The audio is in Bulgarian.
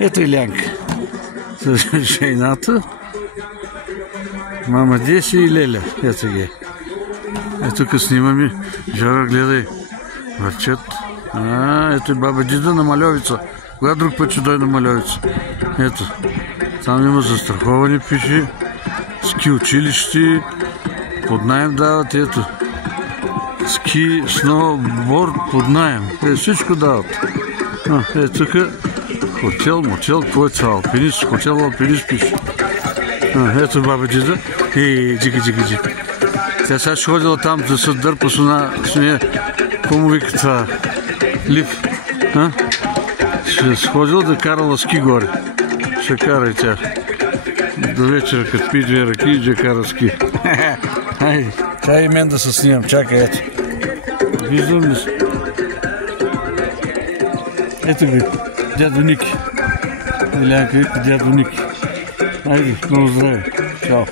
Ето и Лянка. С жената. Мама, де си и Леля? Ето ги. Ето тук снимаме. Жора, гледай. Върчат. Ето и баба Дида на Малевица. Кога друг път ще дойде на Малевица? Ето. Там има застраховане, пише. Ски училище. Под наем дават, ето. Ски, сноуборд под наем. Всичко дават. Ето тук. Хотел, мотел, какво е това? Алпинист, хотел, алпинист пише. Ето баба Дида. Джики. Тя сега ще ходила там да се дърпа с нея. Какво му вика това? Лив. Ще ходила да карала ски горе. Ще кара и тя. До вечера, като пи 2 ръки, ще кара ски. Хайде, тя и мен да се снимам. Чакай, ето. Виждам ли се? Ето ги. Дядо Ники. Илянка вика дядо Ники. Хайде, много здраве. Чао.